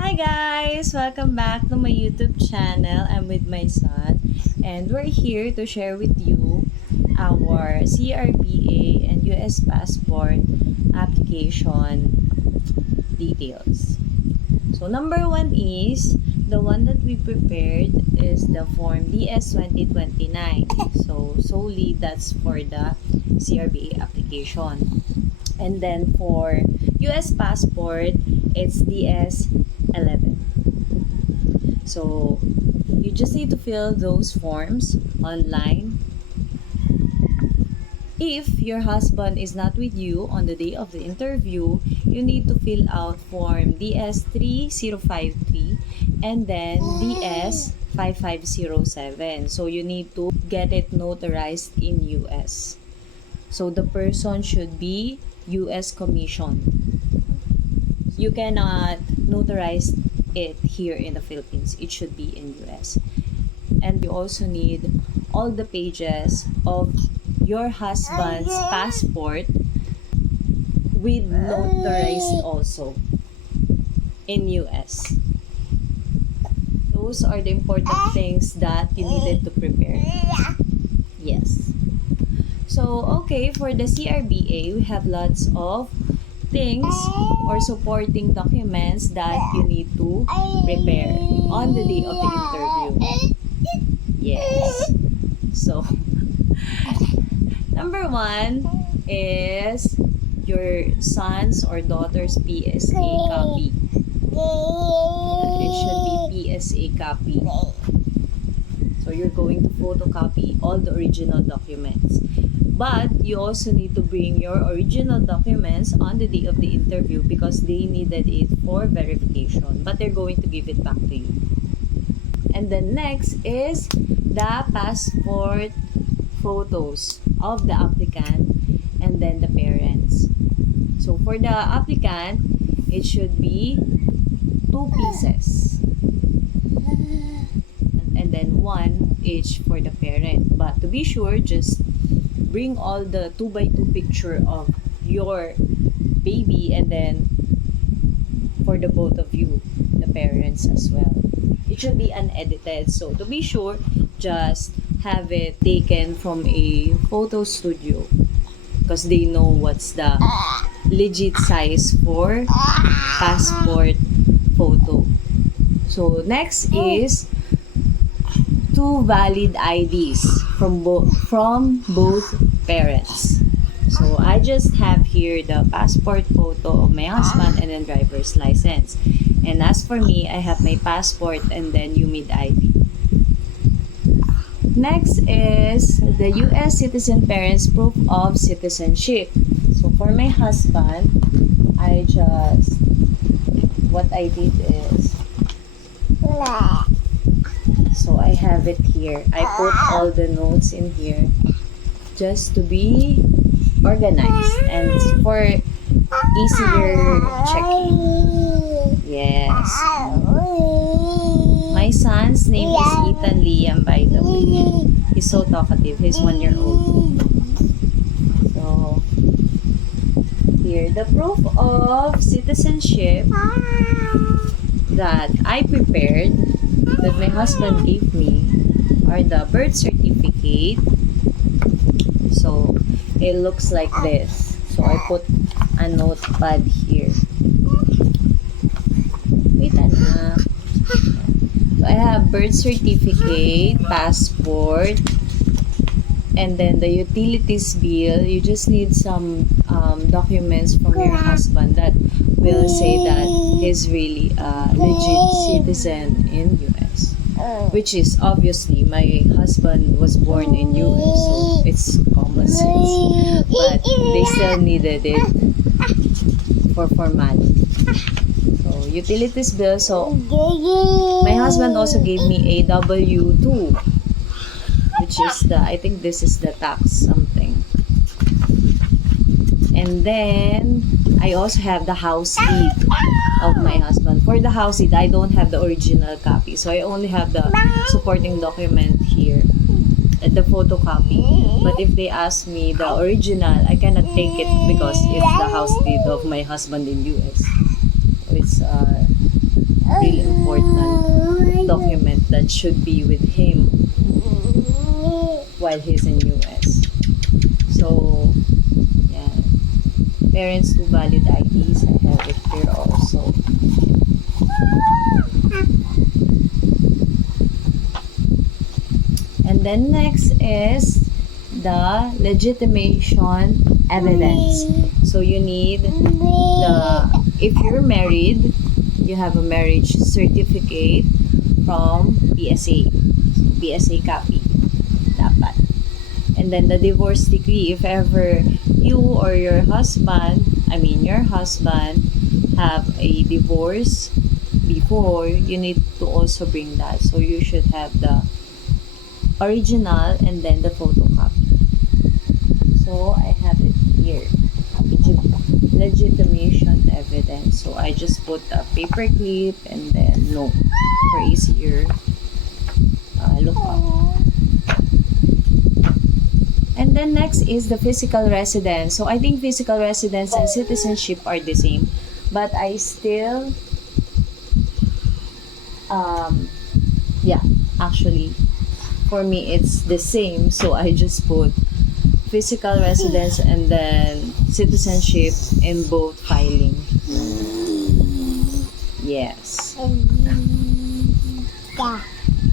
Hi guys! Welcome back to my YouTube channel. I'm with my son and we're here to share with you our CRBA and US passport application details. So number one is, the one that we prepared is the form DS 2029. So solely that's for the CRBA application. And then for US passport, it's DS 11. So you just need to fill those forms online. If your husband is not with you on the day of the interview, you need to fill out form DS 3053 and then DS 5507. So you need to get it notarized in US. So the person should be US commissioned. You cannot notarize it here in the Philippines. It should be in US. And you also need all the pages of your husband's passport with notarized also in US. Those are the important things that you needed to prepare. Yes. So, okay, for the CRBA, we have lots of things or supporting documents that you need to prepare on the day of the interview. Yes. So, number one is your son's or daughter's PSA copy. It should be PSA copy. So, you're going to photocopy all the original documents. But you also need to bring your original documents on the day of the interview because they needed it for verification. But they're going to give it back to you. And then next is the passport photos of the applicant and then the parents. So for the applicant, it should be 2 pieces. And then 1 each for the parent. But to be sure, just bring all the 2x2 picture of your baby and then for the both of you, the parents as well. It should be unedited. So to be sure, just have it taken from a photo studio because they know what's the legit size for passport photo. So next is 2 valid IDs from both parents. So I just have here the passport photo of my husband and then driver's license. And as for me, I have my passport and then UMID ID. Next is the US citizen parents proof of citizenship. So for my husband, what I did is, so I have it here. I put all the notes in here just to be organized and for easier checking. Yes. My son's name is Ethan Liam, by the way. He's so talkative. He's 1 year old. So, here, the proof of citizenship that I prepared, that my husband gave me, are the birth certificate. So, it looks like this. So, I put a notepad here. Wait na. So, I have birth certificate, passport, and then the utilities bill. You just need some documents from your husband that will say that he's really a legit citizen in US. Which is obviously my husband was born in US, so it's common sense. But they still needed it for formality. So utilities bill. So my husband also gave me a W2, which is I think this is the tax something. And then I also have the house deed of my husband. For the house deed, I don't have the original copy. So I only have the supporting document here at the photocopy. But if they ask me the original, I cannot take it because it's the house deed of my husband in US. So it's really important document that should be with him while he's in US. So, yeah. Parents to valid IDs, I have it here also. And then next is the legitimation evidence. So you need if you're married, you have a marriage certificate from BSA. BSA copy. Dapat. And then the divorce decree, if ever you or your husband have a divorce before, you need to also bring that. So you should have the original and then the photocopy. So I have it here. Legitimation evidence. So I just put a paper clip and then note for easier look up. And then next is the physical residence. So I think physical residence and citizenship are the same, but I still actually for me it's the same, so I just put physical residence and then citizenship in both filing. Yes.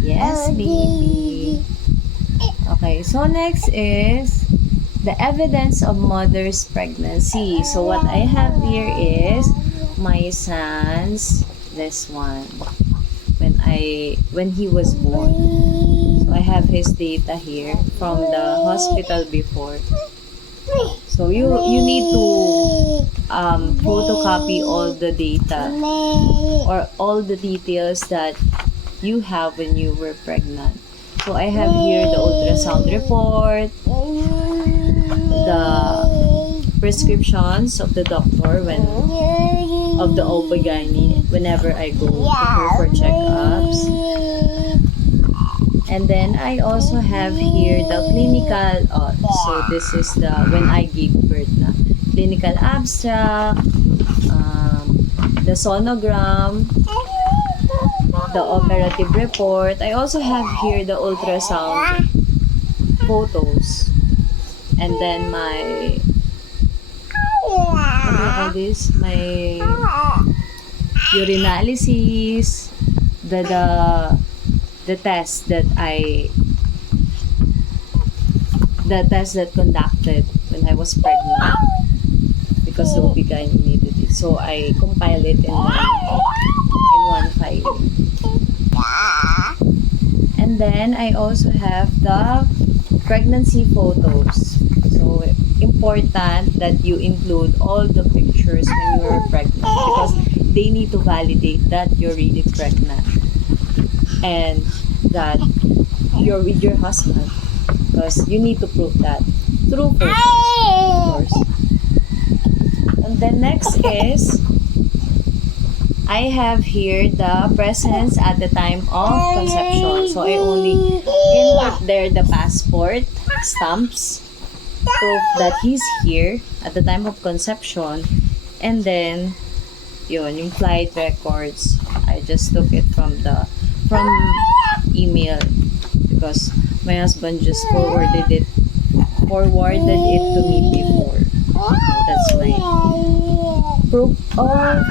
Yes, baby. Okay, so next is the evidence of mother's pregnancy. So what I have here is my son's, this one, when he was born. So I have his data here from the hospital before. So you need to photocopy all the data or all the details that you have when you were pregnant. So I have here the ultrasound report, the prescriptions of the doctor of the OB-GYN whenever I go to her for checkups. And then I also have here the clinical, so this is the when I gave birth na. Clinical abstract, the sonogram, the operative report. I also have here the ultrasound photos. And then my, what do you call this? My urinalysis, the test that conducted when I was pregnant because the OB-GYN needed it. So I compile it in one file. And then I also have the pregnancy photos. So important that you include all the pictures when you were pregnant because they need to validate that you're really pregnant and that you're with your husband because you need to prove that through photos, of course. And then next is I have here the presence at the time of conception. So I only input there the passport stamps, proof that he's here at the time of conception, and then yung flight records. I just took it from email because my husband just forwarded it to me before. So that's my proof of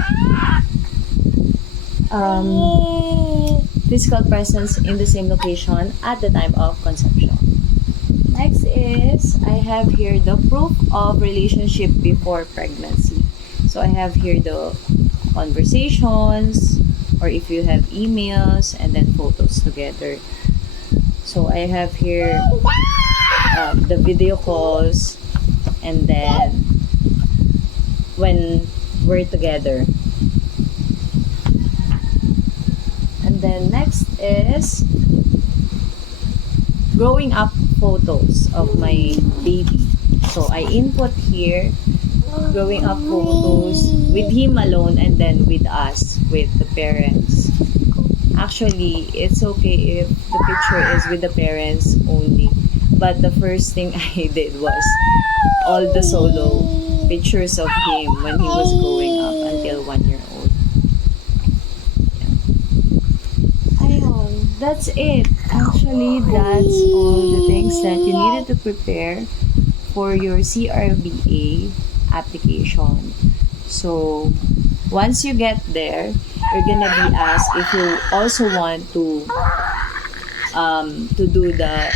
physical presence in the same location at the time of conception. Next is I have here the proof of relationship before pregnancy. So I have here the conversations or if you have emails and then photos together. So I have here the video calls and then when we're together. And then next is growing up photos of my baby. So I input here growing up photos with him alone and then with us, with the parents. Actually, it's okay if the picture is with the parents only. But the first thing I did was all the solo pictures of him when he was growing up until 1 year old. Yeah. that's it. Actually, that's all the things that you needed to prepare for your CRBA application. So, once you get there, you're gonna be asked if you also want to do the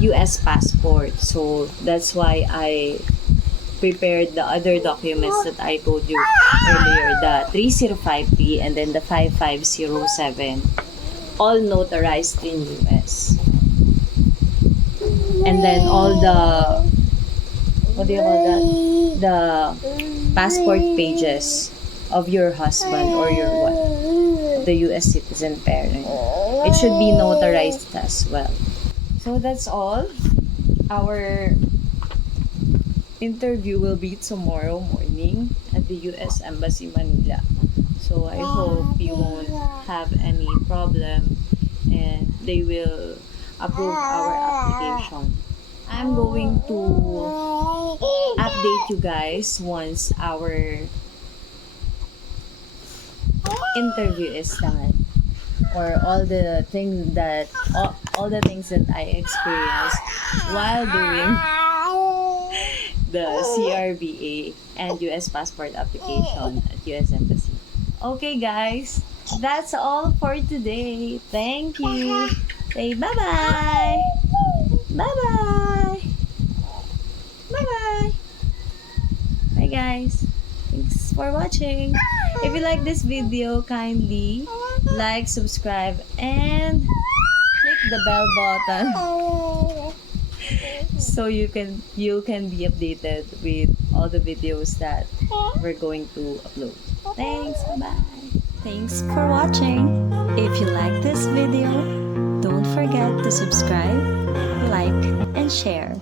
US passport. So, that's why I prepared the other documents that I told you earlier, the 3053 and then the 5507, all notarized in US. And then all the, what do you call that? The passport pages of your husband or your wife, the US citizen parent. It should be notarized as well. So that's all. Our interview will be tomorrow morning at the US Embassy Manila. So I hope you won't have any problem and they will approve our application. I'm going to update you guys once our interview is done, or all the things that I experienced while doing the CRBA and US passport application at US Embassy. Okay guys, that's all for today. Thank you. Say bye-bye. Bye-bye. Bye-bye. Bye guys. Thanks for watching. If you like this video, kindly like, subscribe, and click the bell button so you can be updated with all the videos that we're going to upload. Thanks. Bye-bye. Thanks for watching. If you like this video, don't forget to subscribe, like, and share.